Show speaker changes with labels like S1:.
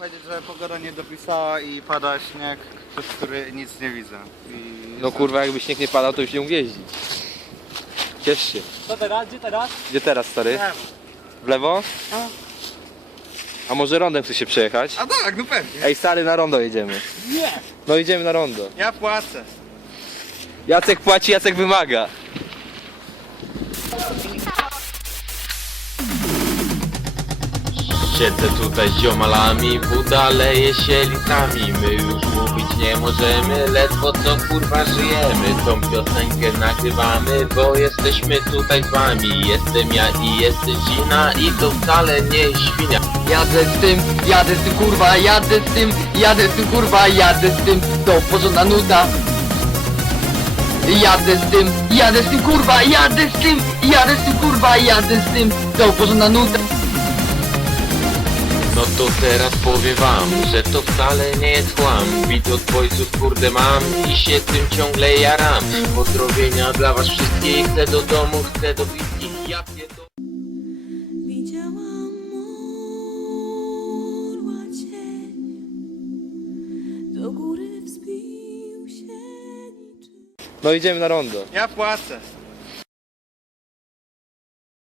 S1: powiedzieć, że pogoda nie dopisała i pada śnieg, przez który nic nie widzę. I
S2: No kurwa, jakby śnieg nie padał, to już nie mógł jeździć. Ciesz się.
S3: Co teraz? Gdzie teraz?
S2: Gdzie teraz, stary? W lewo?
S1: A.
S2: A może rondem chce się przejechać?
S1: A tak, no pewnie.
S2: Ej, stary, na rondo jedziemy.
S3: Nie!
S2: No idziemy na rondo.
S1: Ja płacę.
S2: Jacek płaci, Jacek wymaga.
S4: Siedzę tutaj z ziomalami, woda leje się litrami My już mówić nie możemy, ledwo co kurwa żyjemy. Tą piosenkę nagrywamy, bo jesteśmy tutaj z wami. Jestem ja i jesteś Zina i to wcale nie świnia.
S5: Jadę z tym, jadę z tym kurwa, jadę z tym, jadę z tym kurwa, jadę z tym, to porządna nuda. Jadę z tym, jadę z tym kurwa, jadę z tym, jadę z tym kurwa, jadę z tym, to porządna nuda.
S4: No to teraz powiem wam, że to wcale nie jest kłam Bit od boysów kurde mam i się tym ciągle jaram Pozdrowienia dla was wszystkich, chcę do domu, chcę do bliskich Ja pierdolę
S6: Widziałam orła cień, do góry wzbił się niczym.
S2: No idziemy na rondo.
S1: Ja płacę.